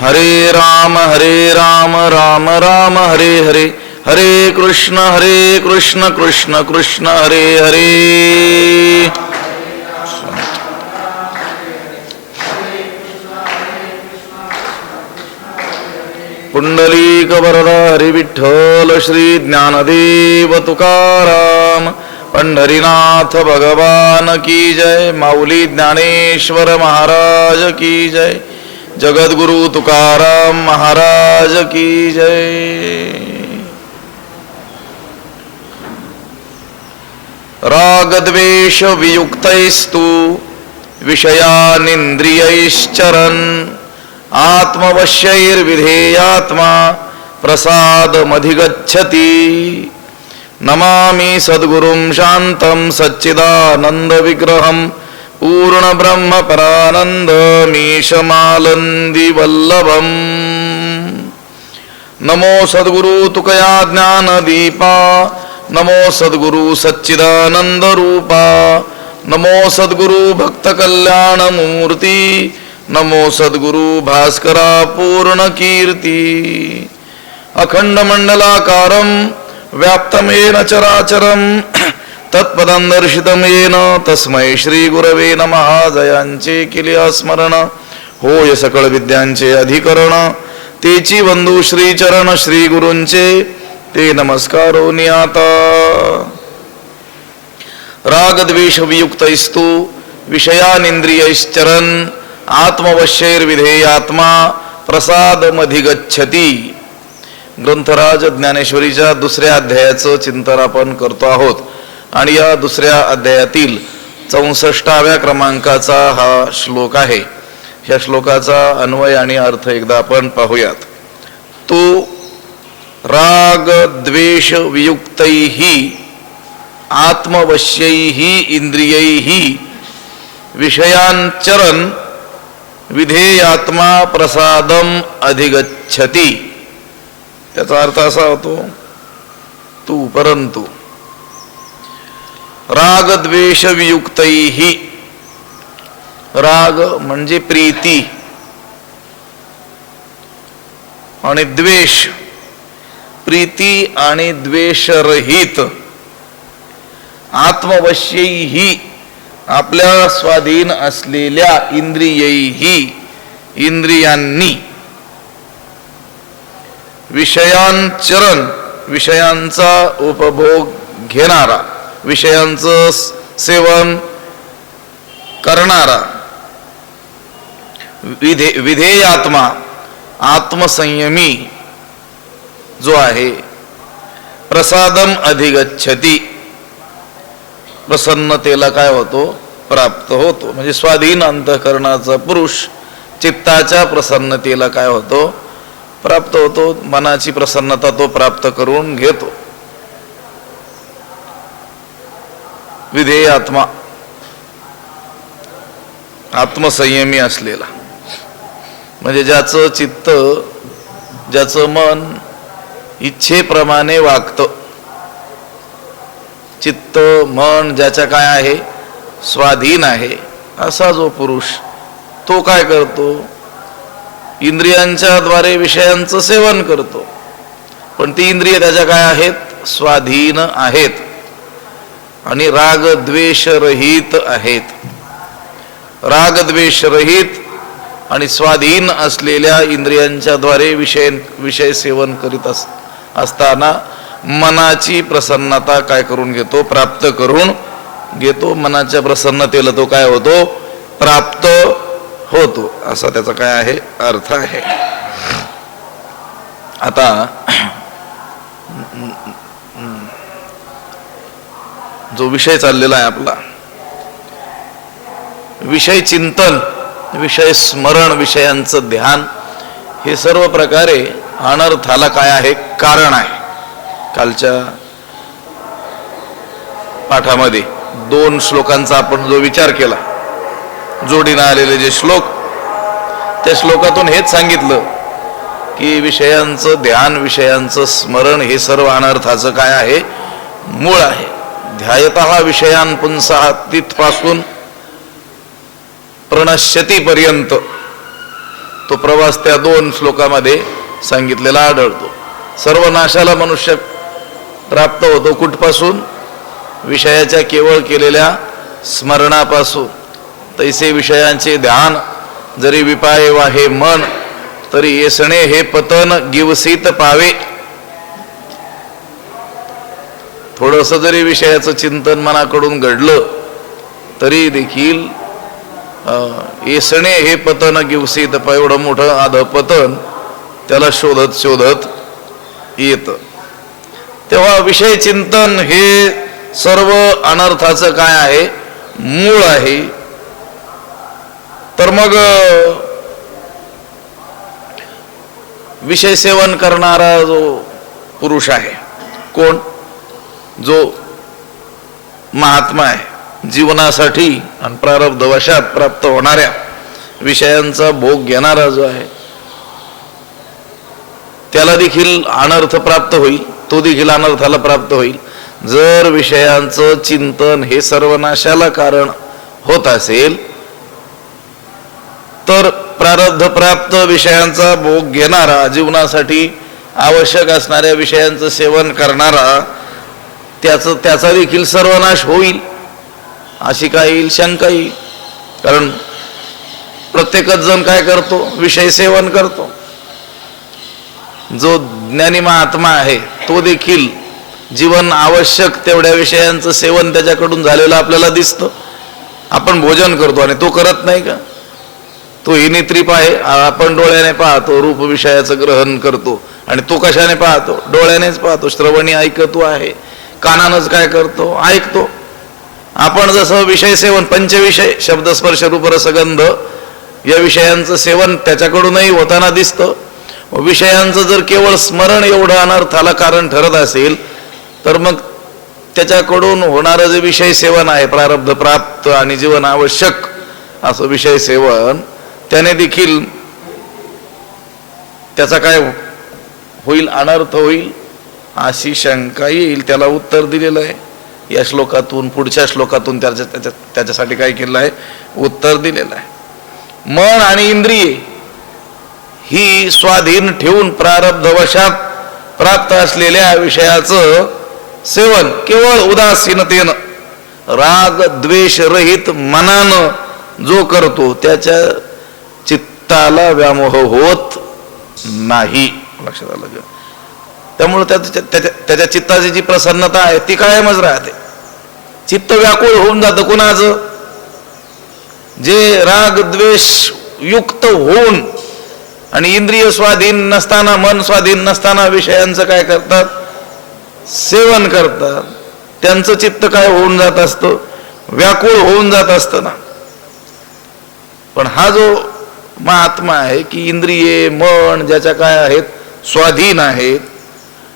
हरे राम राम राम हरे हरे, हरे कृष्ण कृष्ण कृष्ण हरे हरे. पुंडलीक वरदा हरी विठ्ठल श्री ज्ञानदेव तुकाराम. पंढरीनाथ भगवान की जय. माऊली ज्ञानेश्वर महाराज की जय. जगद्गुरु तुकाराम महाराज की जय. रागद्वेष वियुक्तैस्तु विषयानिन्द्रियैश्चरन् आत्मवश्यैर्विधेयात्मा प्रसादमधिगच्छति. नमामि सद्गुरुं शान्तं सच्चिदानन्दविग्रहं पूर्णब्रह्मपरानन्दमीशमालन्दिवल्लभम्. नमो सद्गुरु तुकया ज्ञानदीपा, नमो सद्गुरु सच्चिदानन्दरूपा, नमो सद्गुरु भक्तकल्याणमूर्ती, नमो सद्गुरु भास्करा पूर्णकीर्ती. अखंडमण्डलाकारं व्याप्तं येन चराचरं तत्पदं दर्शितं येन तस्मै श्रीगुरवे नमः. जयांचे केले स्मरण होय सकळ विद्यांचे अधिकरण, तेची वंदू श्रीचरण श्री गुरूंचे ते नमस्कारो नियाता. रागद्वेष वियुक्तैस्तु विषयानिंद्रियैश्चरन् आत्मवश्यैर्विधेयात्मा प्रसादमधिगच्छति. ग्रंथराज ज्ञानेश्वरीच्या दुसऱ्या अध्यायाचं चिंतन आपण करतो आहोत आणि या दुसऱ्या अध्यायातील 64व्या क्रमांकाचा हा श्लोक आहे. या श्लोकाचा अन्वय आणि अर्थ एकदा आपण पाहूयात. तो राग द्वेष वियुक्तैः आत्मवश्यैः इंद्रियैः विषयांचरन् विधेयात्मा प्रसादम अधिगच्छति. त्याचा अर्थ असा होतो तू परंतु राग द्वेष वियुक्तैः. राग म्हणजे प्रीती आणि द्वेष प्रीती आणि द्वेषरहित आत्मवश्यैः आपल्या स्वाधीन असलेल्या इंद्रियैः इंद्रियांनी विषयांचरण विषयांचा उपभोग घेणारा विषयांचं सेवन करणारा विधेयात्मा आत्मसंयमी जो आहे प्रसादम अधिगच्छति. प्रसन्नतेला काय होतो प्राप्त होतो. म्हणजे स्वाधीन अंतःकरणाचा पुरुष चित्ताच्या प्रसन्नतेला काय होतो प्राप्त होतो. मनाची प्रसन्नता तो प्राप्त करून घेतो. विधेयात्मा आत्मसंयमी असलेला म्हणजे ज्याचं चित्त ज्याचं मन इच्छेप्रमाणे वागतं. चित्त मन ज्याच्या काय आहे स्वाधीन आहे असा जो पुरुष तो काय करतो इंद्रियांच्या द्वारे विषयांचं सेवन करतो. पण ती इंद्रिय त्याच्या काय आहेत स्वाधीन आहेत आणि राग द्वेष रहित आहेत. राग द्वेष रहित आणि स्वाधीन असलेल्या इंद्रियांच्या द्वारे विषय सेवन करीत असताना मनाची प्रसन्नता काय करून घेतो प्राप्त करून घेतो. मनाच्या प्रसन्नतेला तो काय होतो प्राप्त होतो असा त्याचा काय आहे अर्थ आहे. आता जो विषय चाललेला आहे आपला विषय चिंतन विषय स्मरण विषयांचं ध्यान हे सर्व प्रकारे अनर्थाला काय आहे कारण आहे. कालच्या पाठामध्ये 2 श्लोकांचा आपण जो विचार केला जोडीनं आलेले जे श्लोक त्या श्लोकातून हेच सांगितलं की विषयांचं ध्यान विषयांचं स्मरण हे सर्व अनर्थाचं काय आहे मूळ आहे. ध्यायतः विषयान पुंसः तिथपासून प्रणश्यती पर्यंत तो प्रवास त्या 2 श्लोकामध्ये सांगितलेला आढळतो. सर्व नाशाला मनुष्य प्राप्त होतो कुठपासून? विषयाच्या केवळ केलेल्या स्मरणापासून. तैसे विषयांचे ध्यान जरी विपाये वाहे मन, तरी येसणे हे पतन गिवसीत पावे. थोडस जरी विषयाचं चिंतन मनाकडून घडलं तरी देखील येसणे हे पतन गिवसीत पावे, एवढं मोठं अधपतन त्याला शोधत शोधत येत. तेव्हा विषय चिंतन हे सर्व अनर्थाचं काय आहे? मूळ आहे. तर मग विषय सेवन करणारा जो पुरुष आहे, कोण? जो महात्मा आहे, जीवनासाठी आणि प्रारब्धवशात प्राप्त होणाऱ्या विषयांचा भोग घेणारा जो आहे, त्याला देखील अनर्थ प्राप्त होईल, तो देखील अनर्थाला प्राप्त होईल. जर विषयांचं चिंतन हे सर्वनाशाला कारण होत असेल, तर प्रारब्ध प्राप्त विषयांचा भोग घेणारा, जीवनासाठी आवश्यक असणाऱ्या विषयांचं सेवन करणारा, त्याचा देखील सर्वनाश होईल अशी काय येईल? शंका येईल. कारण प्रत्येकच जण काय करतो? विषय सेवन करतो. जो ज्ञानी महात्मा आहे तो देखील जीवन आवश्यक तेवढ्या विषयांचं सेवन त्याच्याकडून झालेलं आपल्याला दिसतं. आपण भोजन करतो आणि तो करत नाही का? तो ही नेत्रीप आहे, आपण डोळ्याने पाहतो, रूप विषयाचं ग्रहण करतो. आणि तो कशाने पाहतो? डोळ्यानेच पाहतो. श्रवणी ऐकतो आहे, कानानच काय करतो? ऐकतो. आपण जसं विषय सेवन, पंचविषय शब्द स्पर्श रूप रसगंध या विषयांचं सेवन त्याच्याकडूनही होताना दिसतं. विषयांचं जर केवळ स्मरण एवढं अनर्थाला कारण ठरत असेल, तर मग त्याच्याकडून होणारं जे विषय सेवन आहे, प्रारब्ध प्राप्त आणि जीवन आवश्यक असं विषय सेवन, त्याने देखील त्याचा काय होईल? अनर्थ होईल अशी शंका येईल. त्याला उत्तर दिलेलं आहे या श्लोकातून. पुढच्या श्लोकातून त्याच्यासाठी काय केलं आहे? उत्तर दिलेलं आहे. मन आणि इंद्रिये ही स्वाधीन ठेवून प्रारब्धवशात प्राप्त असलेल्या विषयाचं सेवन केवळ उदासीनतेनं, राग द्वेष रहित मनानं जो करतो त्याच्या चित्ताला व्यामोह होत नाही. लक्षात आलं का? त्यामुळे त्याच्या चित्ताची जी प्रसन्नता आहे ती कायमच राहते. चित्त व्याकुळ होऊन जातं कुणाचं? जे राग द्वेष युक्त होऊन आणि इंद्रिय स्वाधीन नसताना, मन स्वाधीन नसताना विषयांचं काय करतात? सेवन करतात. त्यांचं चित्त काय होऊन जात असतं? व्याकुळ होऊन जात असतं ना. पण हा जो महात्मा आहे की इंद्रिये मन ज्याच्या काय आहेत? स्वाधीन आहेत,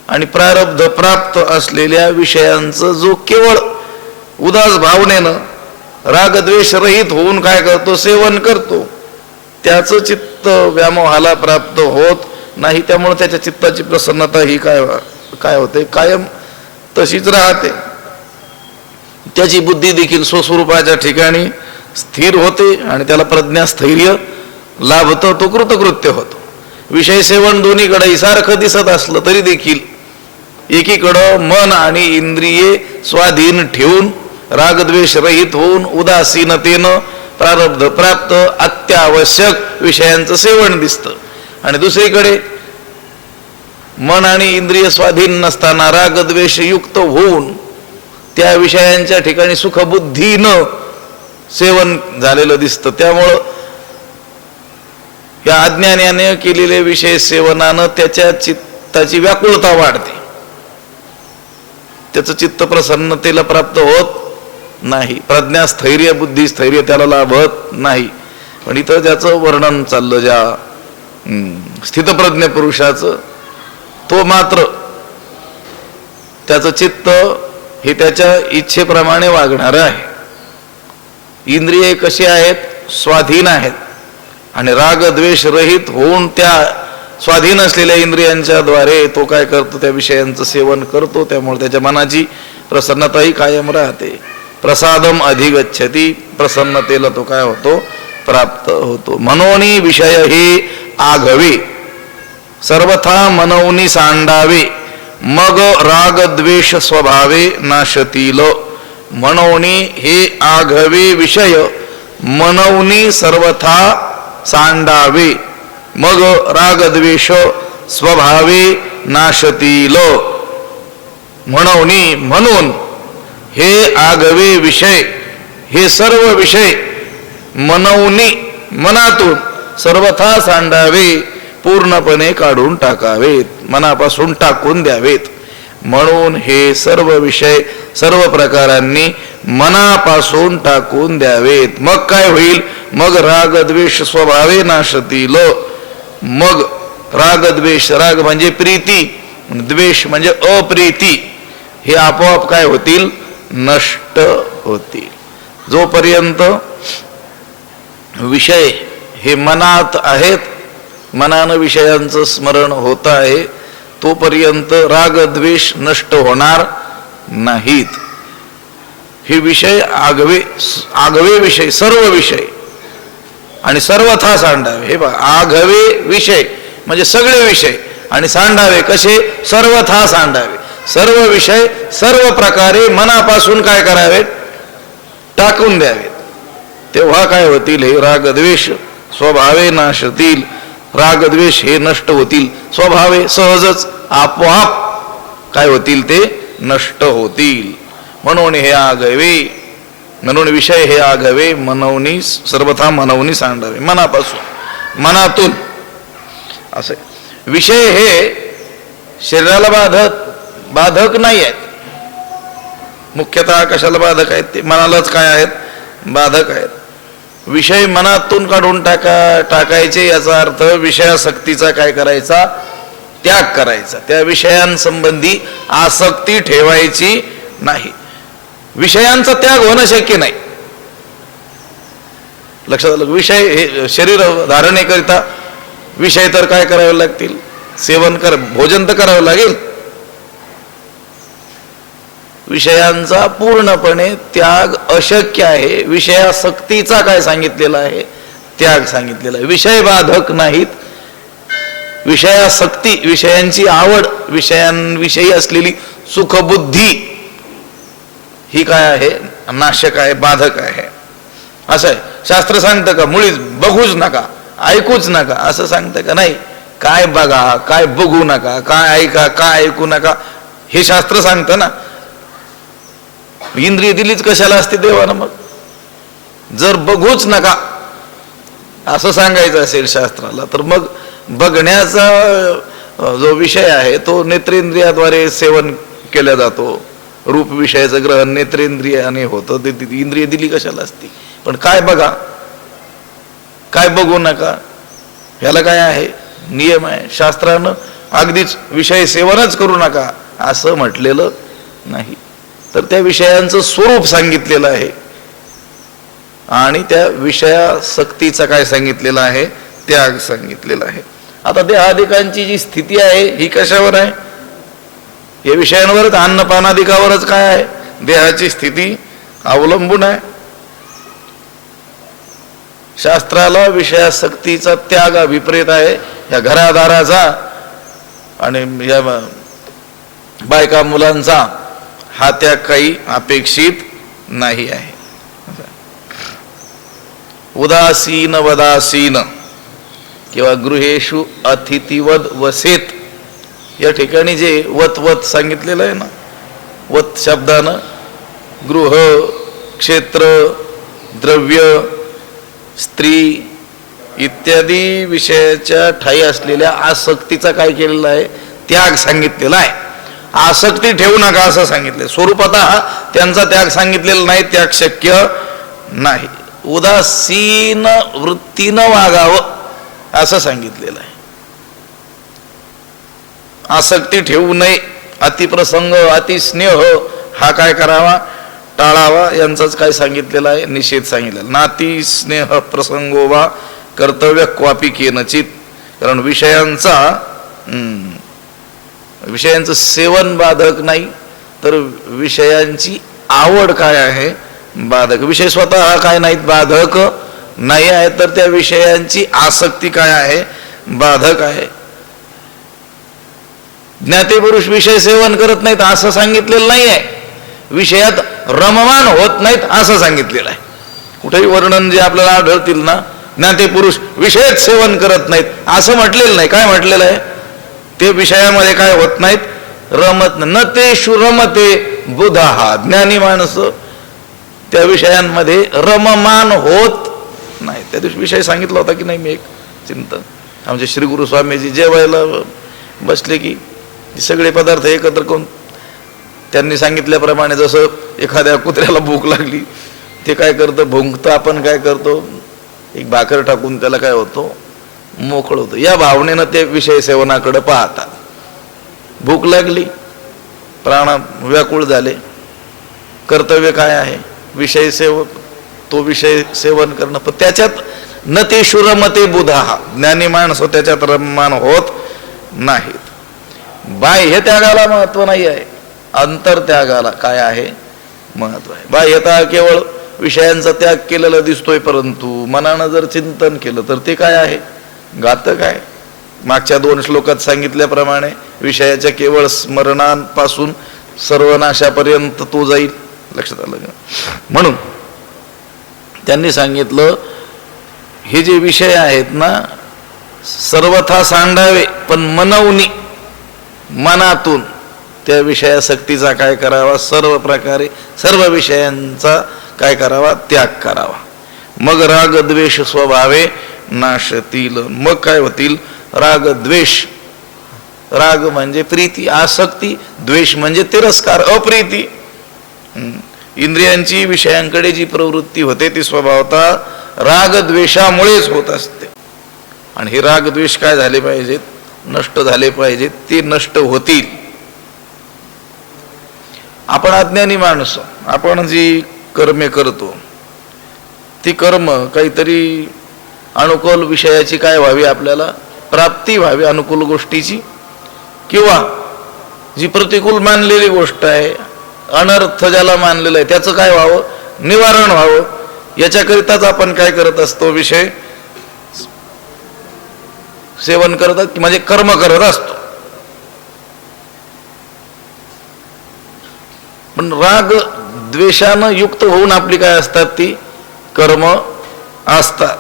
आणि प्रारब्ध प्राप्त असलेल्या विषयांचं जो केवळ उदास भावनेनं रागद्वेष रहित होऊन काय करतो? सेवन करतो. त्याचं चित्त व्यामोहाला प्राप्त होत नाही. त्यामुळे त्याच्या चित्ताची प्रसन्नता ही काय होते? कायम तशीच राहते. त्याची बुद्धी देखील स्वस्वरूपाच्या ठिकाणी स्थिर होते आणि त्याला प्रज्ञास्थैर्य लाभतं. तो कृतकृत्य होतो. विषय सेवन दोन्हीकडे सारखं दिसत असलं तरी देखील एकीकडं मन आणि इंद्रिये स्वाधीन ठेवून रागद्वेष रहित होऊन उदासीनतेनं प्रारब्ध प्राप्त अत्यावश्यक विषयांचं सेवन दिसतं, आणि दुसरीकडे मन आणि इंद्रिय स्वाधीन नसताना रागद्वेष युक्त होऊन त्या विषयांच्या ठिकाणी सुखबुद्धीनं सेवन झालेलं दिसतं. त्यामुळं या अज्ञानाने केलेले विषय सेवनानं त्याच्या चित्ताची व्याकुळता वाढते. त्याचं चित्त प्रसन्नतेला प्राप्त होत नाही. प्रज्ञास्थैर्य बुद्धिस्थैर्य त्याला लाभत नाही. पण इथं ज्याचं वर्णन चाललं ज्या स्थितप्रज्ञ पुरुषाचं, तो मात्र त्याचं चित्त हे त्याच्या इच्छेप्रमाणे वागणार आहे. इंद्रिये कशी आहेत? स्वाधीन आहेत, आणि राग द्वेष रहित होऊन त्या स्वाधीन असलेल्या इंद्रियांच्या द्वारे तो काय करतो? त्या विषयांचं सेवन करतो. त्यामुळे त्याच्या मनाची प्रसन्नताही कायम राहते. प्रसादम अधिगच्छति, प्रसन्नतेला तो काय होतो? प्राप्त होतो. मनोनी विषय हे आघवे सर्वथा मनवनी सांडावे मग राग द्वेष स्वभावे नाशतील. मनवणी हे आघवे विषय मनवनी सर्वथा सांडावे मग राग द्वेष स्वभावे नाशतील. म्हणवणी म्हणून हे आघवे विषय हे सर्व विषय मनवनी मनातून सर्वथा सांडावे पूर्णपणे काढून टाकावेत मनापासून टाकून द्यावेत. म्हणून हे सर्व विषय सर्व प्रकारांनी मनापासून टाकून द्यावेत. मग काय होईल? मग राग द्वेष स्वभावे नाशतील. मग राग द्वेष, राग म्हणजे प्रीती, द्वेष म्हणजे अप्रीती, हे आपोआप काय होतील? नष्ट होतील. जोपर्यंत विषय हे मनात आहेत, मनानं विषयांचं स्मरण होत आहे, तोपर्यंत राग द्वेष नष्ट होणार नाहीत. हे विषय आगवे आगवे विषय सर्व विषय आणि सर्वथा सांडावे. हे बघा, आघवे विषय म्हणजे सगळे विषय आणि सांडावे कसे? सर्वथा सांडावे. सर्व विषय सर्व प्रकारे मनापासून काय करावे? टाकून द्यावेत. तेव्हा काय होतील? हे रागद्वेष स्वभावे नाशतील. रागद्वेष हे नष्ट होतील. स्वभावे सहजच आपोआप काय होतील? ते नष्ट होतील. म्हणून हे आघवे, म्हणून विषय हे आघवे मनवनी सर्वथा मनवनी सांडावे मनापासून मनातून. असे विषय हे शरीराला बाधक नाही आहेत. मुख्यतः कशाला बाधक आहेत? ते मनालाच काय आहेत? बाधक आहेत. विषय मनातून काढून टाकायचे याचा अर्थ विषयासक्तीचा काय करायचा? त्याग करायचा. त्या विषयांसंबंधी आसक्ती ठेवायची नाही. विषयांचा त्याग होणं शक्य नाही. लक्षात आलं? विषय हे शरीर धारणेकरिता विषय तर काय करावे लागतील? सेवन भोजन तर करावं लागेल. विषयांचा पूर्णपणे त्याग अशक्य आहे. विषयासक्तीचा काय सांगितलेला आहे? त्याग सांगितलेला आहे. विषय बाधक नाहीत. विषयासक्ती, विषयांची आवड, विषयांविषयी असलेली सुखबुद्धी ही काय आहे? नाशक आहे, बाधक आहे. असं आहे. शास्त्र सांगतं का मुळीच बघूच नका, ऐकूच नका असं सांगतं का? नाही. काय बघा, काय बघू नका, काय ऐका, काय ऐकू नका हे शास्त्र सांगतं ना. इंद्रिय दिलीच कशाला असते देवानं? मग जर बघूच नका असं सांगायचं असेल शास्त्राला, तर मग बघण्याचा जो विषय आहे तो नेत्रेंद्रियाद्वारे सेवन केला जातो. रूप विषयाचं ग्रहण नेत्रेंद्रियाने होतं. ते इंद्रिय दिली कशाला असती? पण काय बघा, काय बघू नका ह्याला काय आहे? नियम आहे. शास्त्रानं अगदीच विषय सेवनच करू नका असं म्हटलेलं नाही. तर त्या विषयांचं स्वरूप सांगितलेलं आहे आणि त्या विषयासक्तीचा काय सांगितलेलं आहे? त्याग सांगितलेला आहे. आता देहादिकांची जी स्थिती आहे ही कशावर आहे? या विषयांवरच, अन्नपानादिकावरच काय आहे? देहाची स्थिती अवलंबून आहे. शास्त्राला विषयासक्तीचा त्याग विपरीत आहे. या घरादाराचा आणि या बायका मुलांचा हा त्याग काही अपेक्षित नाही आहे. उदासीन वदासीन किंवा गृहेषु अतिथिवद वसेत, या ठिकाणी जे वत वत सांगितलेलं आहे ना, वत शब्दानं गृह, क्षेत्र, द्रव्य, स्त्री इत्यादी विषयाच्या ठाई असलेल्या आसक्तीचा काय केलेला आहे? त्याग सांगितलेला आहे. आसक्ती ठेवू नका असं सांगितले. स्वरूपतः त्यांचा त्याग सांगितलेला नाही. त्याग शक्य नाही. उदासीन वृत्तीनं वागावं असं सांगितलेलं आहे. आसक्ती ठेवू नये. अतिप्रसंग, अतिस्नेह हा काय करावा? टाळावा. यांचाच काय सांगितलेला आहे? निषेध सांगितलेला. नाती स्नेह प्रसंगो वा कर्तव्य क्वापी केनचित. कारण विषयांचं सेवन बाधक नाही, तर विषयांची आवड काय आहे? बाधक. विषय स्वतः काय नाहीत? बाधक नाही आहे. तर त्या विषयांची आसक्ती काय आहे? बाधक आहे. ज्ञातेपुरुष विषय सेवन करत नाहीत असं सांगितलेलं नाही आहे, विषयात रममान होत नाहीत असं सांगितलेलं आहे. कुठेही वर्णन जे आपल्याला आढळतील ना, ज्ञातेपुरुष विषयच सेवन करत नाहीत असं म्हटलेलं नाही. काय म्हटलेलं आहे? ते विषयामध्ये काय होत नाहीत, रमत न ते रमते बुधा. ज्ञानी माणसं त्या विषयांमध्ये रममान होत नाही. त्या दिवशी विषय सांगितला होता की नाही मी, एक चिंतन आमचे श्री गुरु स्वामीजी जेवायला बसले की सगळे पदार्थ एकत्र करून त्यांनी सांगितल्याप्रमाणे, जसं एखाद्या कुत्र्याला भूक लागली ते काय करतं, भुंकतं, आपण काय करतो, एक भाकर टाकून त्याला काय होतो, मोकळं होतं. या भावनेनं ते विषय सेवनाकडे पाहतात. भूक लागली, प्राण व्याकुळ झाले, कर्तव्य काय आहे, विषय सेवक, तो विषय सेवन करणं. पण त्याच्यात न ते शुरमते बुधा, ज्ञानी माणसं त्याच्यात रममान होत नाहीत. बाह्य त्यागाला महत्व नाही आहे, अंतरत्यागाला काय आहे, महत्व आहे. बाह्यता केवळ विषयांचा त्याग केलेला दिसतोय, परंतु मनानं जर चिंतन केलं तर ते काय आहे, घातक आहे. मागच्या 2 श्लोकात सांगितल्याप्रमाणे विषयाच्या केवळ स्मरणापासून सर्वनाशापर्यंत तो जाईल. लक्षात आलं का? म्हणून त्यांनी सांगितलं, हे जे विषय आहेत ना, सर्वथा सांडावे, पण मनवनी, मनातून त्या विषयासक्तीचा काय करावा, सर्व प्रकारे सर्व विषयांचा काय करावा, त्याग करावा. मग राग द्वेष स्वभावे नाशतील. मग काय होतील, राग द्वेष. राग म्हणजे प्रीती, आसक्ती, द्वेष म्हणजे तिरस्कार, अप्रीती. इंद्रियांची विषयांकडे जी प्रवृत्ती होते ती स्वभावतः राग द्वेषामुळेच होत असते. आणि हे राग द्वेष काय झाले पाहिजेत, नष्ट झाले पाहिजेत. ते नष्ट होतील. आपण अज्ञानी माणसं, आपण जी कर्मे करतो ती कर्म काहीतरी अनुकूल विषयाची काय व्हावी, आपल्याला प्राप्ती व्हावी अनुकूल गोष्टीची, किंवा जी प्रतिकूल मानलेली गोष्ट आहे, अनर्थ ज्याला मानलेलं आहे, त्याचं काय व्हावं, निवारण व्हावं. याच्याकरिताच आपण काय करत असतो, विषय सेवन करत, म्हणजे कर्म करत असतो. पण राग द्वेषानं युक्त होऊन आपली काय असतात, ती कर्म असतात.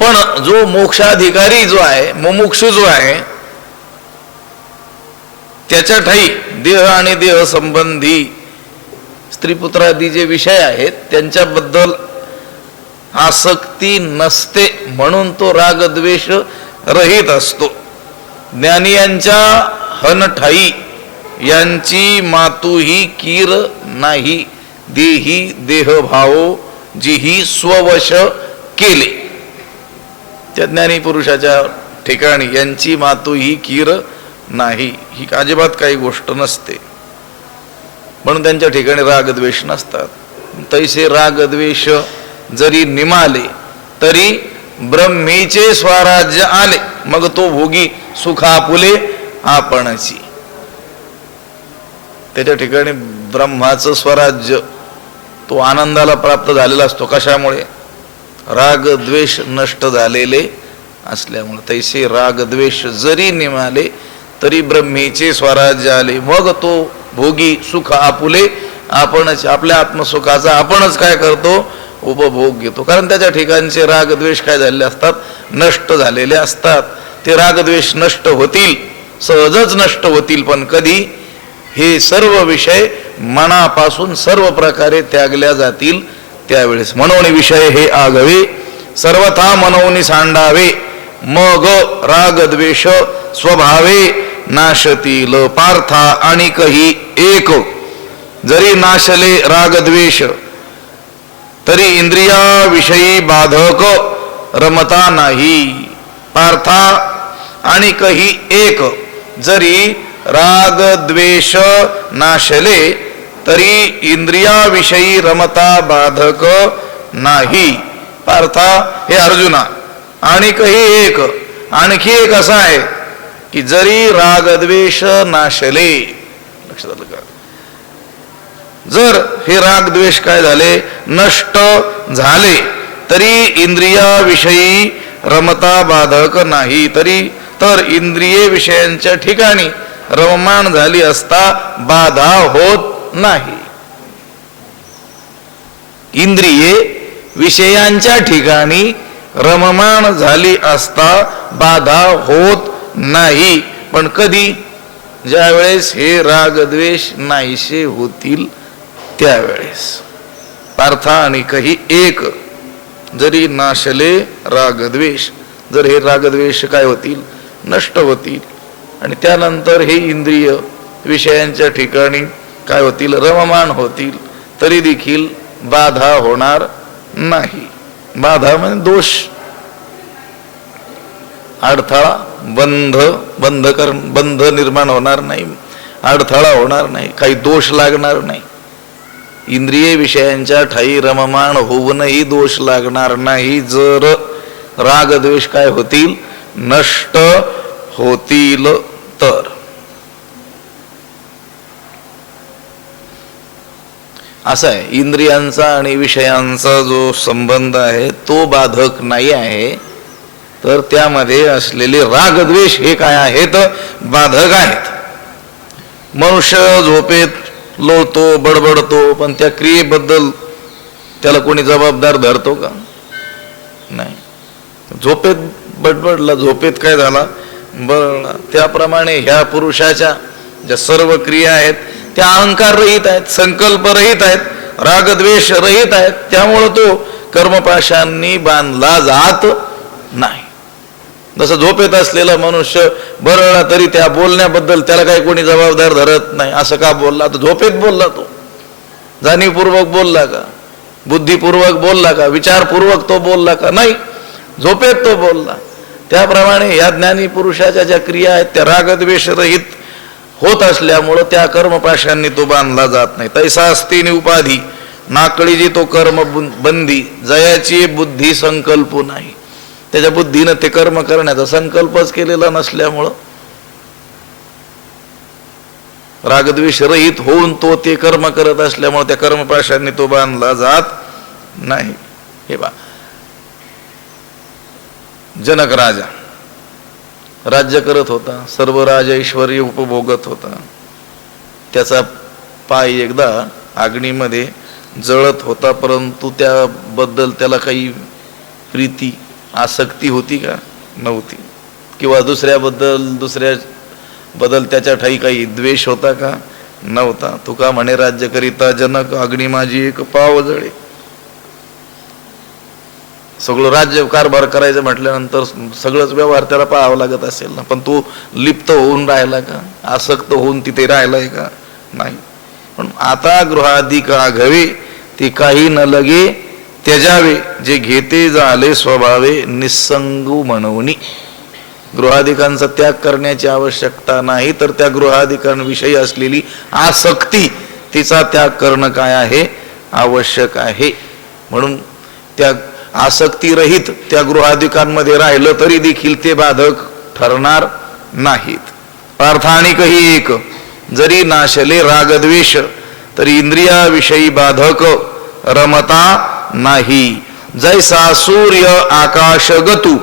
पण जो मोक्षाधिकारी जो आहे, मुमुक्षु जो आहे, त्याच्या ठाई देह आणि देह संबंधी स्त्रीपुत्रादी जे विषय आहेत त्यांच्याबद्दल आसक्ती नसते, म्हणून तो राग द्वेष रहित असतो. ज्ञानियांच्या हनठाई यांची मातुही कीर नाही, देही देहभाव जिही स्ववश केले. त्या ज्ञानी पुरुषाच्या ठिकाणी यांची मातुही कीर नाही, ही अजिबात काही गोष्ट नसते. म्हणून त्यांच्या ठिकाणी रागद्वेष नसतात. तैसे रागद्वेष जरी निमाले तरी ब्रह्मीचे स्वराज्य आले, मग तो भोगी सुखापुले आपणची. त्याच्या ठिकाणी ब्रह्माचं स्वराज्य, तो आनंदाला प्राप्त झालेला असतो. कशामुळे? राग द्वेष नष्ट झालेले असल्यामुळे. तैसे राग द्वेष जरी निमाले तरी ब्रह्मीचे स्वराज्य आले, मग तो भोगी सुख आपुले आपणच. आपल्या आत्मसुखाचा आपणच काय करतो, उपभोग घेतो. कारण त्याच्या ठिकाणचे राग द्वेष काय झालेले असतात, नष्ट झालेले असतात. ते राग द्वेष नष्ट होतील, सहजच नष्ट होतील. पण कधी? हे सर्व विषय मनापासून सर्व प्रकारे त्यागल्या जातील त्यावेळेस. मनोनी विषय हे आगवे, सर्वथा मनोनी सांडावे, मग राग द्वेष स्वभावे नाशतील. पार्था आणि कही एक, जरी नाशले राग द्वेष तरी इंद्रियाविषयी बाधक रमता नाही. पार्था आणि कही एक, जरी राग द्वेष नाशले तरी इंद्रियाविषयी रमता बाधक नाही. पार्था हे अर्जुना, आणि कही एक, आणखी एक असा आहे की जरी रागद्वेष नाशले, लक्षात आलं का, जर हे रागद्वेष काय झाले, नष्ट झाले, तरी इंद्रियाविषयी रमता बाधक नाही. तर इंद्रिये विषयांच्या ठिकाणी रममाण झाली असता बाधा होत नाही. इंद्रिये विषयांच्या ठिकाणी रममाण झाली असता बाधा होत नाही. पण कधी? ज्यावेळेस हे रागद्वेष नाहीसे होतील त्यावेळेस. पार्था आणि काही एक जरी नाशले रागद्वेष, जर हे रागद्वेष काय होतील? नष्ट होतील. आणि त्यानंतर हे इंद्रिय विषयांच्या ठिकाणी काय होतील? रममाण होतील. तरी देखील बाधा होणार नाही. बाधा म्हणजे दोष, अडथळा, बंध निर्माण होणार नाही, अडथळा होणार नाही, काही दोष लागणार नाही. इंद्रिय विषयांच्या ठाई रममाण होऊनही दोष लागणार नाही जर रागद्वेष काय होतील? नष्ट होतील तर. असा आहे इंद्रियांचा आणि विषयांचा जो संबंध आहे तो बाधक नाही आहे. तर त्यामध्ये असलेले रागद्वेष हे काय आहेत? बाधक आहेत. मनुष्य झोपेत लोळतो, बडबडतो, पण त्या क्रियेबद्दल त्याला कोणी जबाबदार धरतो का? नाही. झोपेत बडबडला, झोपेत काय झाला? बरं. त्याप्रमाणे ह्या पुरुषाच्या ज्या सर्व क्रिया आहेत त्या अहंकार रहित आहेत, संकल्प रहित आहेत, रागद्वेष रहित आहेत. त्यामुळं तो कर्मपाशांनी बांधला जात नाही. जसं झोपेत असलेला मनुष्य बरळला तरी त्या बोलण्याबद्दल त्याला काही कोणी जबाबदार धरत नाही. असं का बोलला? तर झोपेत बोलला. तो जाणीवपूर्वक बोलला का? बुद्धिपूर्वक बोलला का? विचारपूर्वक तो बोलला का? नाही, झोपेत तो बोलला. त्याप्रमाणे या ज्ञानी पुरुषाच्या ज्या क्रिया आहेत त्या रागद्वेष रहित होत असल्यामुळं त्या कर्मपाशांनी तो बांधला जात नाही. तैसा असती नि उपाधी नाकळी जी तो कर्म बंदी, जयाची बुद्धी संकल्प नाही. त्याच्या बुद्धीनं ते कर्म करण्याचा संकल्पच केलेला नसल्यामुळं रागद्वेष रहित होऊन तो ते कर्म करत असल्यामुळे त्या कर्मपाशांनी तो बांधला जात नाही. हे बा, जनक राजा राज्य करत होता, सर्व राज ऐश्वर्य उपभोगत होता. त्याचा पाय एकदा अग्नीमध्ये जळत होता, परंतु त्याबद्दल त्याला काही प्रीती आसक्ती होती का? नव्हती. किंवा दुसऱ्या बदल त्याच्या ठाई काही द्वेष होता का? नव्हता. तुका म्हणे राज्य करिता जनक अग्नी माझी एक पाव जळे. सगळं राज्य कारभार करायचं म्हटल्यानंतर सगळंच व्यवहार त्याला पाहावं लागत असेल ना, पण तो लिप्त होऊन राहिला का? आसक्त होऊन तिथे राहिलाय का? नाही. पण आता गृहाधिक आघवे ते काही न लगे त्याजावे, जे घेते झाले स्वभावे निसंगू म्हणवणी. गृहाधिकांचा त्याग करण्याची आवश्यकता नाही, तर त्या गृहाधिकांविषयी असलेली आसक्ती तिचा त्याग करणं काय आहे? आवश्यक आहे. म्हणून त्या आसक्ती रहित त्या गृहाधिकांमध्ये राहिलं तरी देखील ते बाधक ठरणार नाहीत. पार्थानिकही एक जरी नाशले रागद्वेष तरी इंद्रियाविषयी बाधक रमता नाही. जैसा सूर्य आकाश गतू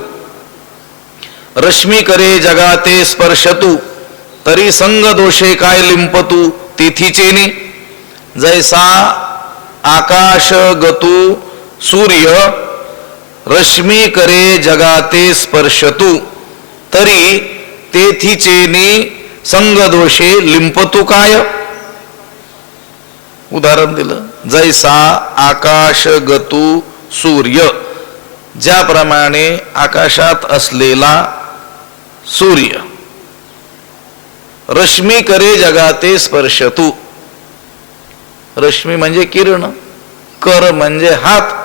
रश्मी करे जगाते स्पर्शतू तरी संग दोषे काय लिंपतू तिथीचेने. जैसा आकाश गतू सूर्य रश्मी करे जगाते स्पर्शतू तरी तेथीचेने संग दोषे लिंपतू काय. उदाहरण दिलं. जैसा आकाश गतू सूर्य, ज्याप्रमाणे आकाशात असलेला सूर्य रश्मी करे जगाते स्पर्शतू. रश्मी म्हणजे किरण, कर म्हणजे हात.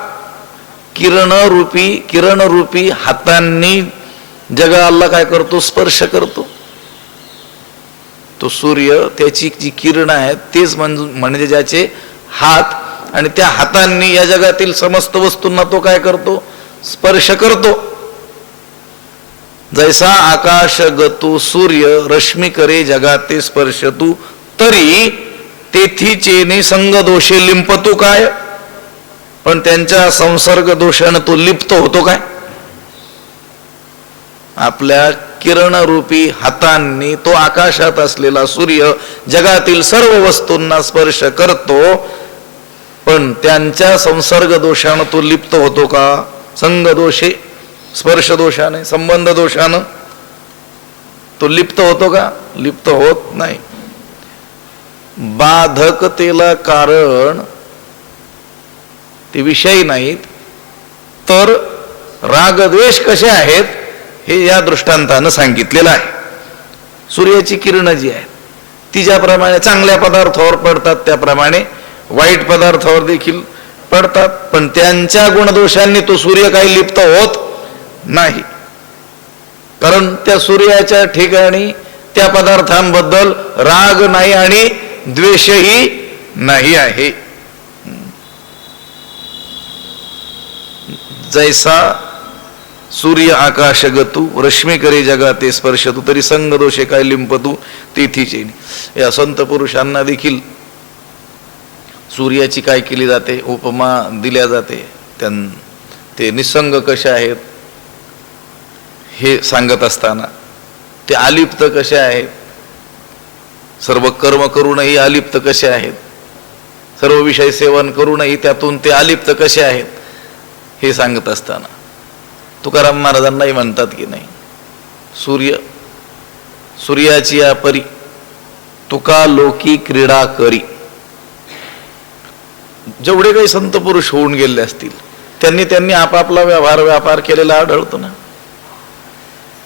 किरण रूपी हातांनी जगाला काय करतो? स्पर्श करतो. तो सूर्य त्याची जी किरण आहेत तेच म्हणजे ज्याचे हात, आणि त्या हातांनी या जगातील समस्त वस्तूंना तो काय करतो? स्पर्श करतो. जैसा आकाश गतू सूर्य रश्मी करे जगाते स्पर्शतू तरी तेथीचेने संग दोषे लिंपतू काय. पण त्यांच्या संसर्ग दोषानं तो लिप्त होतो काय? आपल्या किरणरूपी हातांनी तो आकाशात असलेला सूर्य जगातील सर्व वस्तूंना स्पर्श करतो, पण त्यांच्या संसर्ग दोषानं तो लिप्त होतो का? संग दोषे, स्पर्श दोषाने, संबंध दोषानं तो लिप्त होतो का? लिप्त होत नाही. बाधकतेला कारण ते विषय नाहीत, तर रागद्वेष कसे आहेत हे या दृष्टांतानं सांगितलेलं आहे. सूर्याची किरणं जी आहेत ती ज्याप्रमाणे चांगल्या पदार्थावर पडतात त्याप्रमाणे वाईट पदार्थावर देखील पडतात, पण त्यांच्या गुणदोषांनी तो सूर्य काही लिप्त होत नाही, कारण त्या सूर्याच्या ठिकाणी त्या पदार्थांबद्दल राग नाही आणि द्वेषही नाही आहे. जैसा सूर्य आकाश गतू रश्मी करे जगाते स्पर्शतू तरी संग दोषे काय लिंपतू तिथीचे. या संत पुरुषांना देखील सूर्याची काय केली जाते, उपमा दिल्या जाते. ते निसंग कसे आहेत हे सांगत असताना ते अलिप्त कसे आहेत, सर्व कर्म करूनही अलिप्त कसे आहेत, सर्व विषय सेवन करूनही त्यातून ते अलिप्त कसे आहेत हे सांगत असताना तुकाराम महाराजांनाही म्हणतात की नाही, सूर्याची या परी तुका लोकी क्रीडा करी. जेवढे काही संत पुरुष होऊन गेले असतील त्यांनी आपापला व्यापार केलेला आढळतो ना.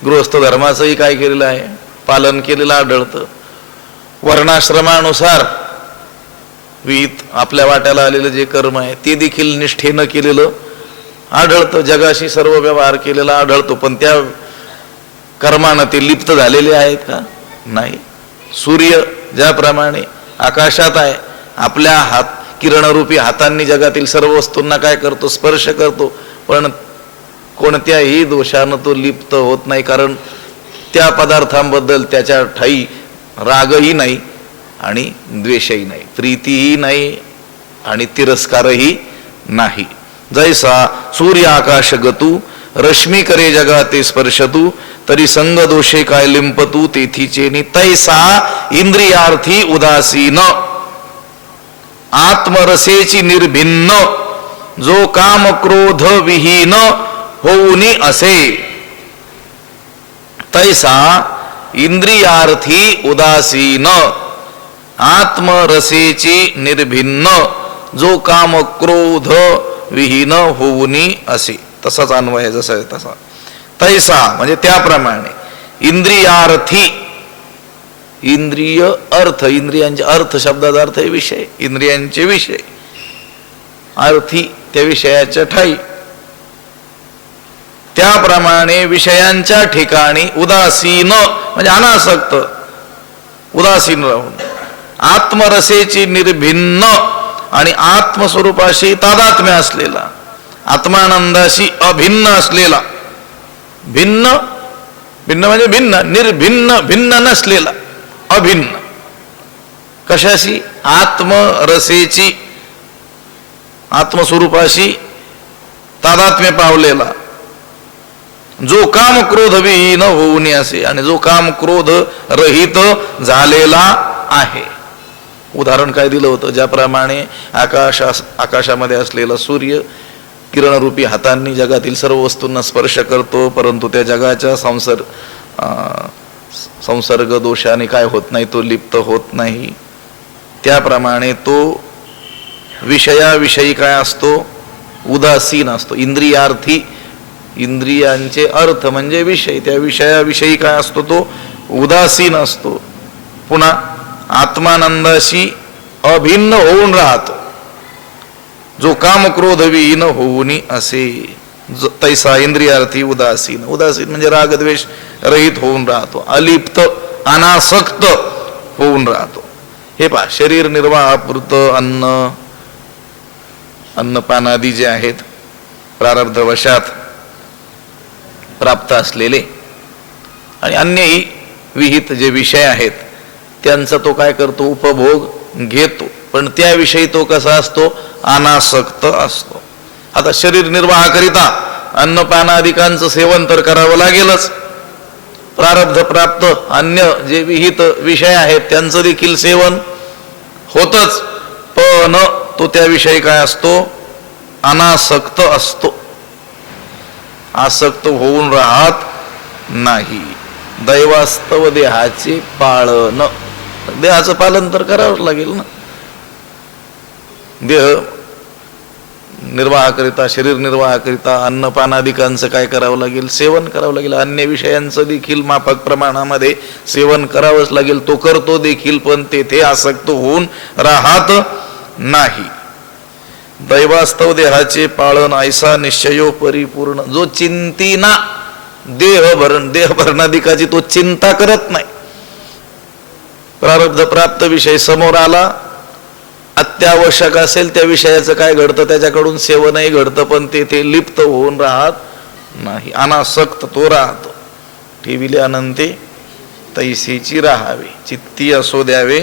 गृहस्थ धर्माचंही काय केलेलं आहे, पालन केलेलं आढळतं. वर्णाश्रमानुसार विहित आपल्या वाट्याला आलेलं जे कर्म आहे ते देखील निष्ठेनं केलेलं आढळतं. जगाशी सर्व व्यवहार केलेला आढळतो, पण त्या कर्मानं ते लिप्त झालेले आहेत का? नाही. सूर्य ज्याप्रमाणे आकाशात आहे, आपल्या किरणरूपी हातांनी जगातील सर्व वस्तूंना काय करतो, स्पर्श करतो, पण कोणत्याही दोषानं तो लिप्त होत नाही, कारण त्या पदार्थांबद्दल त्याच्या ठाई रागही नाही आणि द्वेषही नाही, प्रीतीही नाही आणि तिरस्कारही नाही. जैसा सूर्य आकाश गतू रश्मी करे जगाते स्पर्शतू तरी संग दोषे काय लिंपतू तेथीचे. तैसा इंद्रियार्थी उदासीन आत्मरसेची निर्भिन्न जो काम क्रोध विहीन होऊनी असे. तैसा इंद्रियार्थी उदासीन आत्मरसेची निर्भिन्न जो काम क्रोध विहीन होऊनी असे. तसाच अन्वय आहे जसा तसा. तैसा म्हणजे त्याप्रमाणे, इंद्रियार्थी, इंद्रिय अर्थ, इंद्रियांचे अर्थ शब्दाचा अर्थ आहे विषय, इंद्रियांचे विषय, अर्थी त्या विषयाच्या ठाई, त्याप्रमाणे विषयांच्या ठिकाणी उदासीन म्हणजे अनासक्त, उदासीन राहून आत्मरसेची निर्भिन्न आणि आत्मस्वरूपाशी तादात्म्य असलेला, आत्मानंदाशी अभिन्न असलेला, भिन्न भिन्न म्हणजे भिन्न, निर्भिन्न भिन्न नसलेला, अभिन्न कशाशी? आत्मरसेची, आत्मस्वरूपाशी तादात्म्य पावलेला, जो काम क्रोध विहीन होऊन असे, आणि जो काम क्रोध रहित झालेला आहे. उदाहरण काय दिलं होतं, ज्याप्रमाणे आकाशामध्ये असलेला सूर्य किरणरूपी हातांनी जगातील सर्व वस्तूंना स्पर्श करतो, परंतु त्या जगाच्या संसर्ग दोषाने काय होत नाही, तो लिप्त होत नाही. त्याप्रमाणे तो विषयाविषयी काय असतो, उदासीन असतो. इंद्रियार्थी, इंद्रियांचे अर्थ म्हणजे विषय, त्या विषयाविषयी काय असतो, तो उदासीन असतो. पुन्हा आत्मानंदाशी अभिन्न होऊन राहतो, जो काम क्रोध विहीन होऊनी असे. तैसा इंद्रियार्थी उदासीन, उदासीन म्हणजे रागद्वेष रहित होऊन राहतो, अलिप्त अनासक्त होऊन राहतो. हे पहा, शरीर निर्वाहापुरतं अन्नपानादी जे आहेत प्रारब्धवशात प्राप्त असलेले आणि अन्यही विहित जे विषय आहेत त्यांचा तो काय करतो, उपभोग घेतो, पण त्याविषयी तो कसा असतो, अनासक्त असतो. आता शरीर निर्वाहाकरिता अन्नपानादिकांचं सेवन तर करावं लागेलच. प्रारब्ध प्राप्त अन्य जे विहित विषय आहेत त्यांचं देखील सेवन होतच, पण तो त्याविषयी काय असतो? अनासक्त असतो, आसक्त होऊन राहत नाही. दैवास्तव देहाचे पालन, देहाचं पालन तर करावंच लागेल ना. देह निर्वाहाकरिता, शरीर निर्वाहाकरिता अन्नपानादिकांचं काय करावं लागेल? सेवन करावं लागेल. अन्य विषयांचं देखील माफक प्रमाणामध्ये सेवन करावंच लागेल. तो करतो देखील, पण तेथे आसक्त होऊन राहत नाही. दैवास्तव देहाचे पाळन ऐसा निश्चयो परिपूर्ण, जो चिंतीना देह भरणाधिकाची तो चिंता करत नाही. प्रारब्ध प्राप्त विषय समोर आला, अत्यावश्यक असेल त्या विषयाचं काय घडतं? त्याच्याकडून सेवनही घडतं, पण तेथे लिप्त होऊन राहत नाही. अनासक्त तो राहतो. ठेविले अनंते तैसेची राहावे, चित्ती असो द्यावे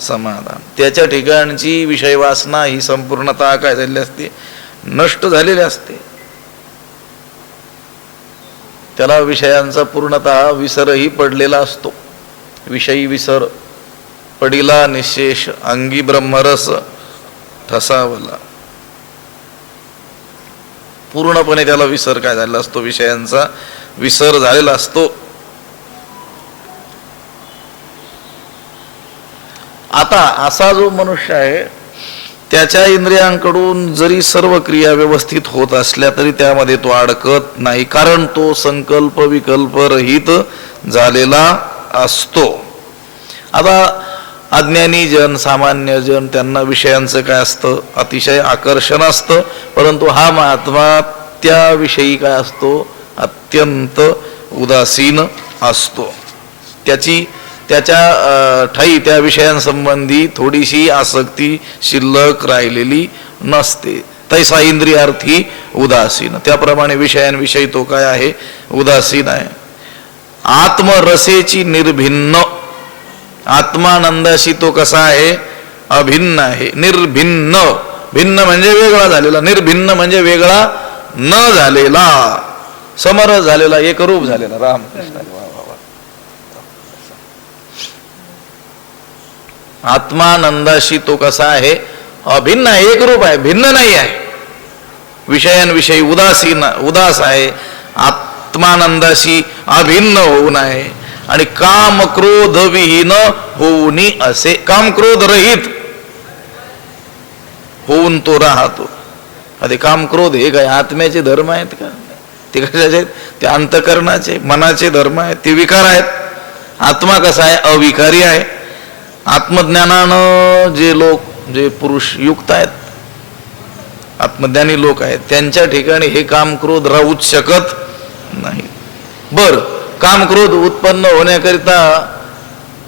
समाधान. त्याच्या ठिकाणची विषय वासना ही संपूर्णतः काय झालेली असते? नष्ट झालेली असते. त्याला विषयांचा पूर्णतः विसरही पडलेला असतो. विषयी विसर पडिला निशेष, अंगी ब्रह्मरस ठसावला. पूर्णपणे त्याला विसर काय झालेला असतो? विषयांचा विसर झालेला असतो. आता असा जो मनुष्य आहे, त्याच्या इंद्रियांकडून जरी सर्व क्रिया व्यवस्थित होत असल्या तरी त्यामध्ये तो अडकत नाही, कारण तो संकल्प विकल्प रहित झालेला असतो. आता अज्ञानी जन, सामान्य जन, त्यांना विषयांचं काय असतं? अतिशय आकर्षण असतं, परंतु हा महात्मा त्याविषयी काय असतो? अत्यंत उदासीन असतो. त्याच्या ठाई त्या विषयांसंबंधी थोडीशी आसक्ती शिल्लक राहिलेली नसते. तैसा इंद्रियार्थी उदासीन, त्याप्रमाणे विषयांविषयी तो काय आहे? उदासीन आहे. आत्मरसेची निर्भिन्न, आत्मानंदाशी तो कसा आहे? अभिन्न आहे. निर्भिन्न, भिन्न म्हणजे वेगळा झालेला, निर्भिन्न म्हणजे वेगळा न झालेला, समरस झालेला, एकरूप झालेला. रामकृष्ण. आत्मानंदाशी तो कसा आहे? अभिन्न आहे, एकरूप आहे, भिन्न नाही आहे. विषयांविषयी उदास आहे, आत्मानंदाशी अभिन्न होऊन आहे. आणि काम क्रोध विहीन होऊनी असे, काम क्रोध रहित होऊन तो राहतो. अरे काम क्रोध हे काय आत्म्याचे धर्म आहेत का? ते कशाचे आहेत? ते अंतकरणाचे, मनाचे धर्म आहेत, ते विकार आहेत. आत्मा कसा आहे? अविकारी आहे. आत्मज्ञानानं जे पुरुष युक्त आहेत, आत्मज्ञानी लोक आहेत, त्यांच्या ठिकाणी हे काम क्रोध राहूच शकत नाही. बर, काम क्रोध उत्पन्न होण्याकरिता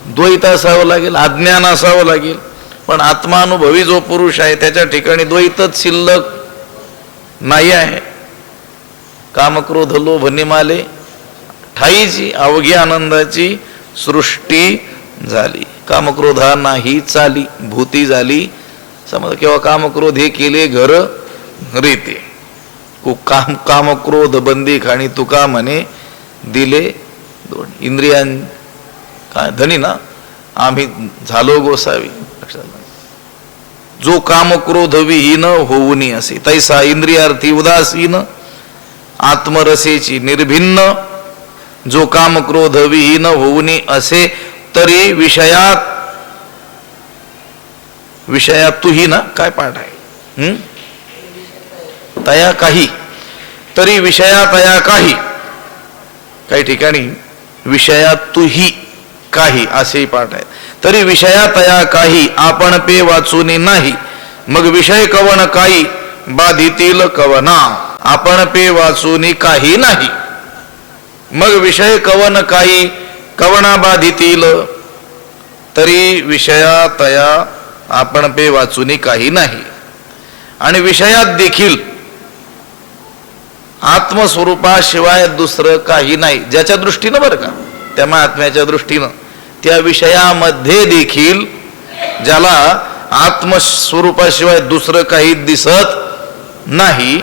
द्वैत असावं लागेल, अज्ञान असावं लागेल. पण आत्मानुभवी जो पुरुष आहे त्याच्या ठिकाणी द्वैतच शिल्लक नाही आहे. कामक्रोध लोभ निमाले ठाईची अवघी आनंदाची सृष्टी झाली. कामक्रोधा नाही चाली, भूती झाली. समज केव्हा कामक्रोध हे केले घर रीते, कामक्रोध बंदी खाणी तुका म्हणे दिले दोन. इंद्रियां काय धनी ना आम्ही झालो गोसावी. जो कामक्रोध विहीन होऊनी असे, तैसा इंद्रियार्थी उदासीन, आत्मरसेची निर्भिन्न, जो कामक्रोध विहीन होऊनी असे, तरी विषयात तुही ना काय पाठ आहे? तया काही, तरी विषया तया काही. काही ठिकाणी विषयात तुही काही असे पाठ आहे. तरी विषया तया काही आपण पे वाचूनी नाही. मग विषय कवन काही बाधितील कवना, आपण पे वाचूनी काही नाही. मग विषय कवन काही कवना बाधितील, तरी विषया तया आपण पे वाचूनी काही नाही. आणि विषयात देखील आत्मस्वरूपाशिवाय दुसरं काही नाही. ज्याच्या दृष्टीनं बरं का, त्या महात्म्याच्या दृष्टीनं त्या विषयामध्ये देखील ज्याला आत्मस्वरूपाशिवाय दुसरं काही दिसत नाही,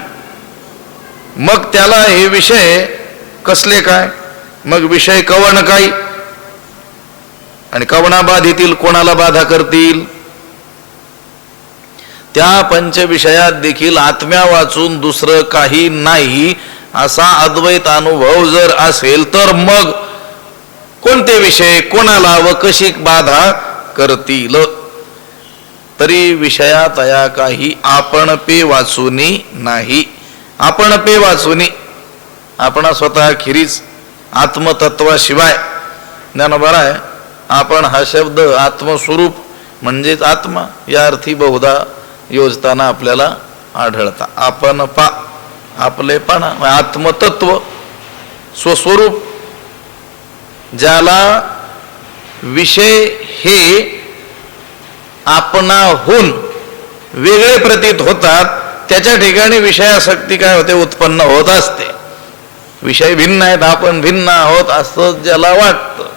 मग त्याला हे विषय कसले काय, मग विषय कवण काय, आणि कवणा बाधितील कोणाला बाधा करतील. त्या पंचविषयात देखील आत्म्या वाचून दुसरं काही नाही असा अद्वैत अनुभव जर असेल तर मग कोणते विषय कोणाला व कशी बाधा करतील. तरी विषयातया काही आपण पे वाचुनी नाही. आपण पे वाचुनी आपण स्वतः खिरीच आत्मतत्वाशिवाय ज्ञानोबा आहे. आपण हा शब्द आत्मस्वरूप म्हणजेच आत्मा या अर्थी बहुधा योजताना आपल्याला आढळता. आपण पा आपलेपणा आत्मतत्व स्वस्वरूप ज्याला विषय हे आपणाहून वेगळे प्रतीत होतात त्याच्या ठिकाणी विषयासक्ती काय होते, उत्पन्न होत असते. विषय भिन्न आहेत, आपण भिन्न आहोत असं ज्याला वाटतं.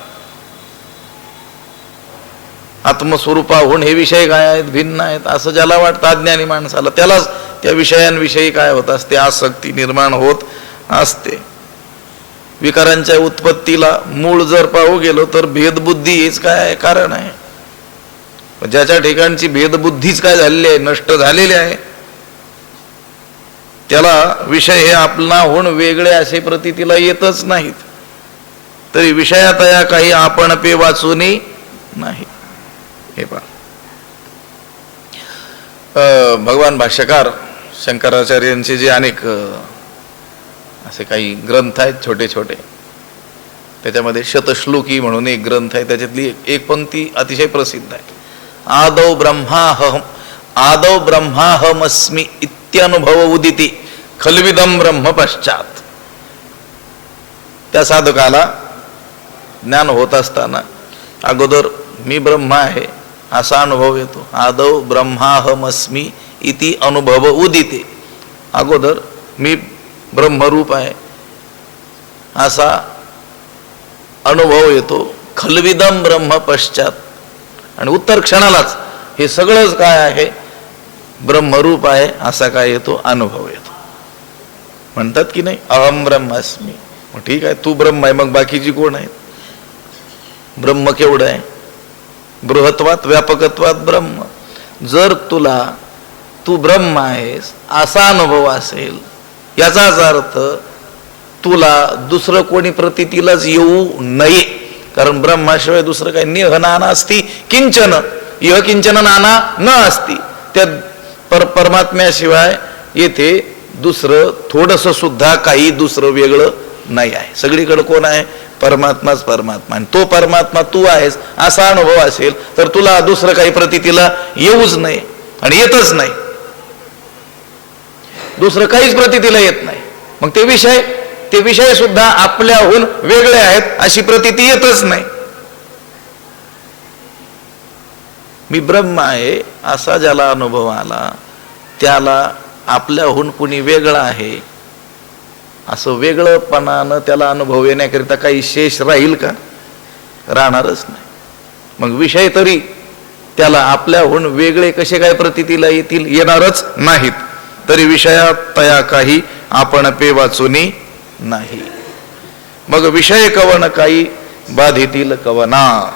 आत्मस्वरूपाहून हे विषय काय आहेत, भिन्न आहेत असं ज्याला वाटतं अज्ञानी माणसाला, त्यालाच त्या विषयांविषयी काय होत असते, आसक्ती निर्माण होत असते. विकारांच्या उत्पत्तीला मूळ जर पाहू गेलो तर भेदबुद्धी हेच काय कारण आहे. ज्याच्या ठिकाणची भेदबुद्धीच काय झालेली आहे, नष्ट झालेली आहे, त्याला विषय हे आपणाहून वेगळे असे प्रतीतीला येतच नाहीत. तरी विषयातया काही आपण पे वाचुनी नाही. हे पहा, भगवान भाष्यकार शंकराचार्यांचे जे अनेक असे काही ग्रंथ आहेत छोटे छोटे, त्याच्यामध्ये शतश्लोकी म्हणून एक ग्रंथ आहे. त्याच्यातली एक पंक्ती अतिशय प्रसिद्ध आहे. आदौ ब्रह्माहमस्मि इत्यनुभव उदिती खलविदम ब्रह्म पश्चात. त्या साधकाला ज्ञान होत असताना अगोदर मी ब्रह्म आहे असा अनुभव येतो. आदौ ब्रह्माहमस्मि इति अनुभव उदिते, अगोदर मी ब्रह्मरूप आहे असा अनुभव येतो. खलविदम ब्रह्म पश्चात, आणि उत्तर क्षणालाच हे सगळंच काय आहे, ब्रह्मरूप आहे असा काय येतो, अनुभव येतो. म्हणतात की नाही अहम ब्रह्मास्मी. मग ठीक आहे, तू ब्रह्म आहे, मग बाकीची कोण आहेत. ब्रह्म केवढं आहे, बृहत्वात व्यापकत्वात ब्रह्म. जर तुला तू ब्रह्म आहेस असा अनुभव असेल, याचाच अर्थ तुला दुसरं कोणी प्रतीतीलाच येऊ नये. कारण ब्रह्माशिवाय दुसरं काही नेह नाना असती किंचन, यह किंचन नाना न असती. त्या परमात्म्याशिवाय येथे दुसरं थोडस सुद्धा काही दुसरं वेगळं नाही आहे. सगळीकडे कोण आहे, परमात्माच परमात्मा. आणि तो परमात्मा तू आहेस असा अनुभव असेल तर तुला दुसरं काही प्रतीतीला येऊच नाही आणि येतच नाही. दुसरं काहीच प्रतीतीला येत नाही. मग ते विषय सुद्धा आपल्याहून वेगळे आहेत अशी प्रतीती येतच नाही. मी ब्रह्म आहे असा ज्याला अनुभव आला त्याला आपल्याहून कुणी वेगळं आहे असं वेगळंपणानं त्याला अनुभव येण्याकरिता काही शेष राहील का, राहणारच नाही. मग विषय तरी त्याला आपल्याहून वेगळे कसे काय प्रतीतीला येतील, येणारच नाहीत. तरी विषयात तया काही आपण पे वाचुनी नाही. मग विषय कवन काही बाधितील कवना.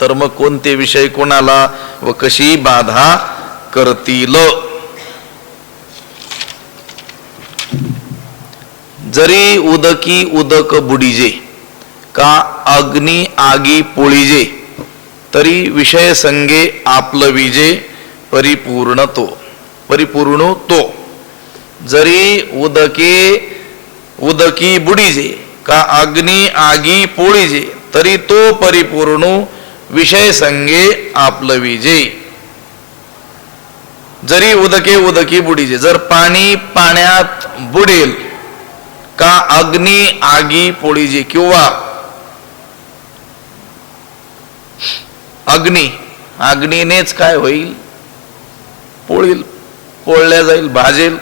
तर मग कोणते विषय कोणाला व कशी बाधा करतील. जरी उदकी उदक बुडीजे का अग्नी आगी पोळीजे तरी विषय संगे आपलविजे परिपूर्ण तो. जरी उदकी बुडीजे का अग्नी आगी पोळीजे तरी तो परिपूर्ण विषय संगे आपलविजे. जरी उदकी बुडीजे, जर पाणी पाण्यात बुडेल का अग्नी आगी पोळीजे, किंवा अग्नीनेच काय होईल, पोळील, पोळल्या जाईल, भाजेल,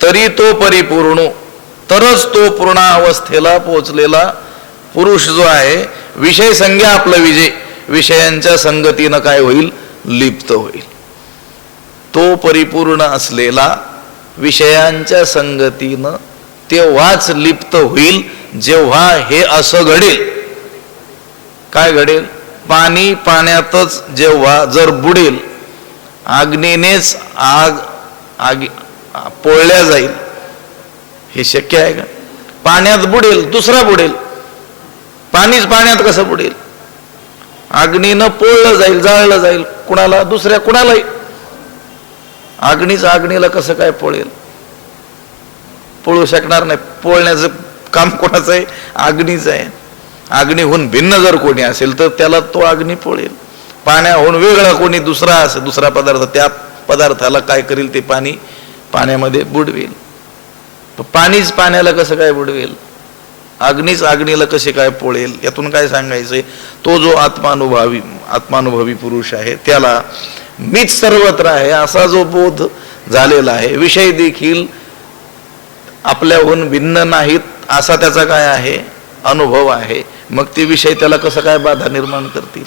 तरी तो परिपूर्ण, तरच तो पूर्ण अवस्थेला पोचलेला पुरुष जो आहे विषय संज्ञा आपलं विजय विषयांच्या संगतीनं काय होईल, लिप्त होईल. तो परिपूर्ण असलेला विषयांच्या संगतीनं तेव्हाच लिप्त होईल जेव्हा हे असं घडेल. काय घडेल? पाणी पाण्यातच जेव्हा जर बुडेल, अग्नीनेच आग पोळल्या जाईल, हे शक्य आहे का? पाण्यात बुडेल, दुसरा बुडेल. पाणीच पाण्यात कसं बुडेल? अग्नीनं पोळलं जाईल, जाळलं जाईल. कुणाला? दुसऱ्या कुणालाही. अग्नीच अग्नीला कसं काय पोळेल? पोळू शकणार नाही. पोळण्याचं काम कोणाचं आहे? अग्नीच आहे. अग्नीहून भिन्न जर कोणी असेल तर त्याला तो अग्नी पोळेल. पाण्याहून वेगळा कोणी दुसरा असेल, दुसरा पदार्थ, त्या पदार्थाला काय करेल? ते पाणी पाण्यामध्ये बुडवेल. पाणीच पाण्याला कसं काय बुडवेल? अग्नीच अग्नीला कसे काय पोळेल? यातून काय सांगायचंय? तो जो आत्मानुभवी पुरुष आहे त्याला मीच सर्वत्र आहे असा जो बोध झालेला आहे, विषय देखील आपल्याहून भिन्न नाहीत असा त्याचा काय आहे? अनुभव आहे. मग ते विषय त्याला कसं काय बाधा निर्माण करतील?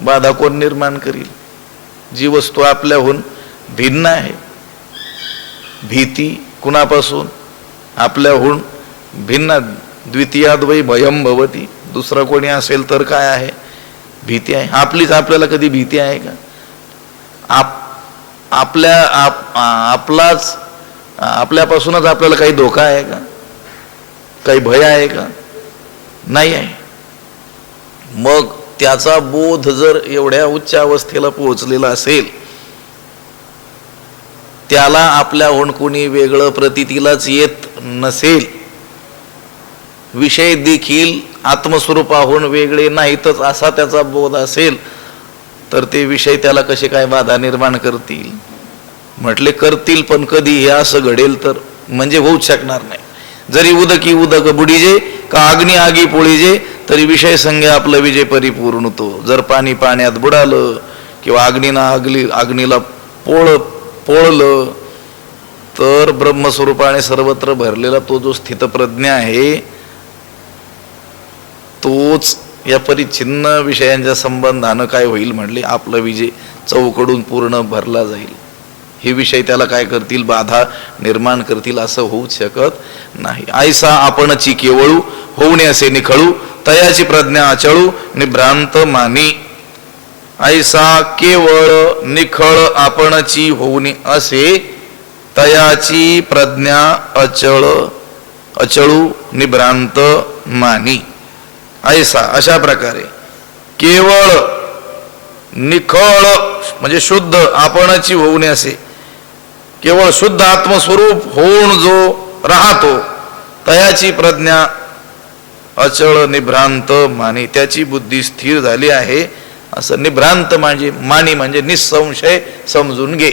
बाधा कोण निर्माण करील? जी वस्तू आपल्याहून भिन्न आहे. भीती कुणापासून? आपल्याहून भिन्न. द्वितीयाद वै भयम भवती. दुसरं कोणी असेल तर काय आहे? भीती आहे. आपल्याला कधी भीती आहे का? आपल्यापासूनच आपल्याला काही धोका आहे का? काही भय आहे का? नाही आहे. मग त्याचा बोध जर एवढ्या उच्च अवस्थेला पोहोचलेला असेल, त्याला आपल्याहून कोणी वेगळं प्रतीतीलाच येत नसेल, विषय देखील आत्मस्वरूपाहून वेगळे नाहीतच असा त्याचा बोध असेल, तर ते विषय त्याला कसे काय बाधा निर्माण करतील? म्हटले करतील, पण कधी हे असं घडेल तर? म्हणजे होऊच शकणार नाही. जरी उदकी उदक बुडीजे का अग्नी आगी पोळीजे, तरी विषय संज्ञा आपलं विजय परिपूर्ण होतो. जर पाणी पाण्यात बुडालं किंवा अग्नीला पोळलं तर ब्रह्मस्वरूपाने सर्वत्र भरलेला तो जो स्थितप्रज्ञ आहे, तोच या परिच्छिन्न विषयांच्या संबंधानं काय होईल? म्हणले आपला विजय चौकडून पूर्ण भरला जाईल. हे विषय त्याला काय करतील? बाधा निर्माण करतील. असं होऊच शकत नाही. ऐसा आपणची केवळू होऊने असे निखळू, तयाची प्रज्ञा अचळू निभ्रांत मानी. ऐसा केवळ निखळ आपणची होऊने असे, तयाची प्रज्ञा अचळू निभ्रांत मानी. ऐसा अशा प्रकारे केवळ निखळ म्हणजे शुद्ध आपणची होऊने असे, केवळ शुद्ध आत्मस्वरूप होऊन जो राहतो, तयाची प्रज्ञा अचळ निभ्रांत मानी. त्याची बुद्धी स्थिर झाली आहे असं. निभ्रांत म्हणजे मानी म्हणजे निसंशय समजून घे.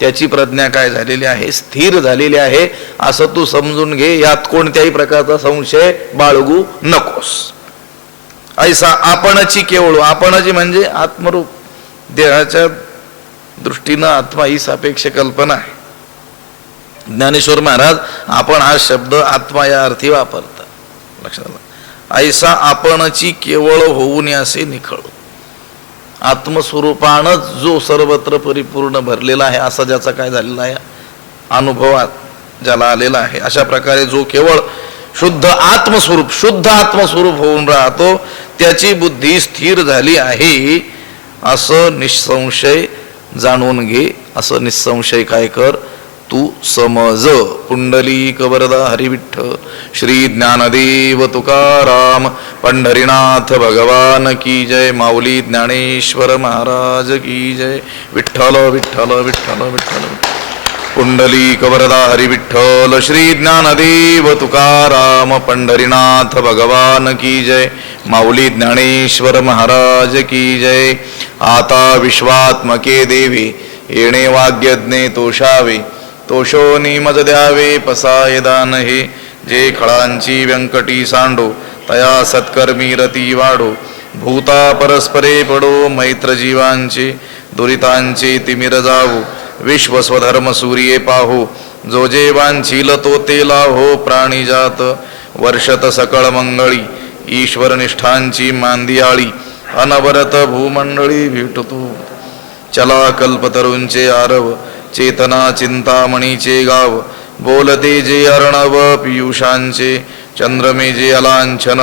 त्याची प्रज्ञा काय झालेली आहे? स्थिर झालेली आहे असं तू समजून घे. यात कोणत्याही प्रकारचा संशय बाळगू नकोस. ऐसा आपणची केवळ, आपणची म्हणजे आत्मरूप. देहाच्या दृष्टीनं आत्मा ही सापेक्ष कल्पना आहे. ज्ञानेश्वर महाराज आपण हा शब्द आत्मा या अर्थी वापरतात. लक्षात आलं? ऐसा आपणची केवळ होऊन असे निखळ. आत्मस्वरूपानच जो सर्वत्र परिपूर्ण भरलेला आहे असा ज्याचा काय झालेला आहे? अनुभवात ज्याला आलेला आहे. अशा प्रकारे जो केवळ शुद्ध आत्मस्वरूप होऊन राहतो, त्याची बुद्धी स्थिर झाली आहे असं निसंशय जाणून घे. असं निसंशय काय कर? तू समज. पुंडलिक वरदा हरिविठ्ठल श्री ज्ञानदेव तुकाराम पंढरीनाथ भगवान की जय. माऊली ज्ञानेश्वर महाराज की जय. विठ्ठल विठ्ठल विठ्ठल विठ्ठल. पुंडलिक वरदा हरिविठ्ठल श्री ज्ञानदेव तुकाराम पंढरीनाथ भगवान की जय. माऊली ज्ञानेश्वर महाराज की जय. आता विश्वात्मके देवी येणे वाग्यज्ञे तोषावे, तोषोनी मज द्यावे पसाय दान हे. जे खळांची व्यंकटी सांडो, तया सत्कर्मी रती वाढो. भूता परस्परे पडो, मैत्र जीवांचे दुरितांचे तिमिर जावो. विश्व स्वधर्म सूर्ये पाहो, जो जे वांछील तो ते लाहो. प्राणी जात वर्षत सकळ मंगळी, ईश्वर निष्ठांची मांदियाळी. अनवरत भूमंडळी भेटतो, चला कल्पतरूंचे आरव. चेतना चिंतामणीचे गाव, बोलते जे अर्णव पियुषांचे, चंद्रमे जे अलांछन,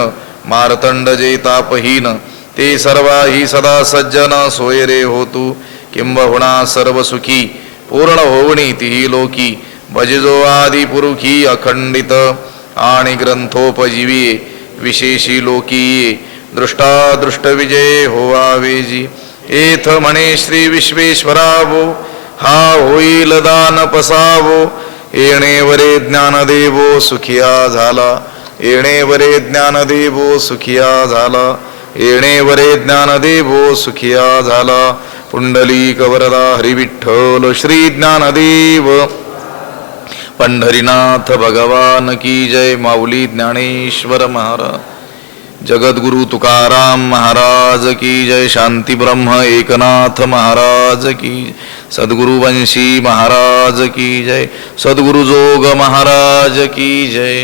मार्तंड जे तापहीन, ते सर्वाही सदा सज्जन सोय रे होतू, किंबहुना सर्व सुखी पूर्ण होवणी तिही लोकी, भजजो आदि पुरुखी अखंडित आणि ग्रंथोपजीवी, विशेषी लोकी दृष्टादृष्ट विजय होवावेजी, एथ म्हणे श्री विश्वेश्वरावो, हा होईल दान पसावो, येणे वरे ज्ञानदेवो सुखिया झाला, येणे वरे ज्ञानदेवो सुखिया झाला, येणे वरे ज्ञानदेवो सुखिया झाला. पुंडलीक वरदा हरी विठ्ठल श्री ज्ञानदेव, पंढरीनाथ भगवान की जय. माऊली ज्ञानेश्वर महाराज, जगद्गुरु तुकाराम महाराज की जय. शांती ब्रह्म एकनाथ महाराज की, सद्गुरु वंशी महाराज की जय. सद्गुरु जोग महाराज की जय.